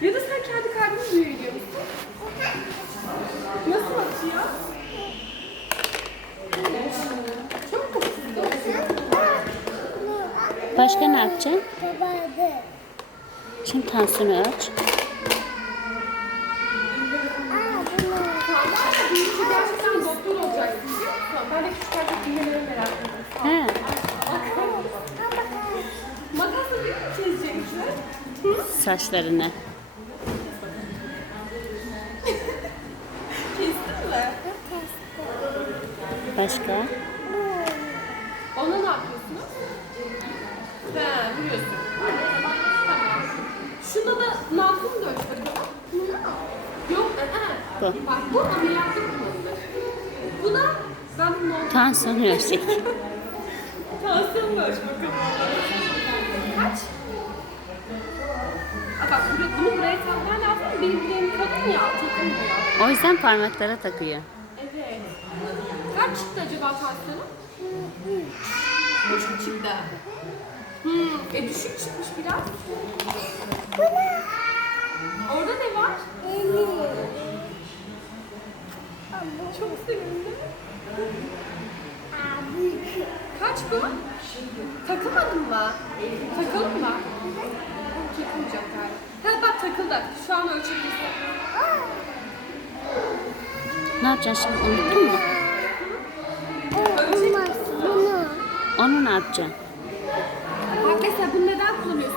Ya da sen kendi kalbini duyuyor musun? Nasıl atıyor? Çok. Başka ne yapacaksın? Şimdi tansiyonu ölç. Makasla bir keseceksin? Saçlarını. Başka? Ona ne yapıyorsunuz? He, vuruyorsun. Tamam. Şunda da nabzını da ölç bakalım. Yok, ı Bu. Bak bu ameliyatlık kullanılır. Bu da ben bunu normal Tansiyonu ölçecek. Tansiyonunu ölç bakalım. Kaç? Aa, bak bunu buraya takman lazım. Benim benim kadın ya, takılmıyor. O yüzden parmaklara takıyor. Kaç çıktı acaba tansiyonu? Üç mü çıktı? Hmm, e düşük çıkmış biraz. Orada ne var? Çok sevindim. Kaç bu? Takılmadın mı? Takalım mı? Takılmayacak galiba. Ha bak takıldı. Şu an ölçebilirsin. Ne yapacaksın şimdi unuttun mu? Onu ne yapacaksın? Mesela bunu neden kullanıyorsun?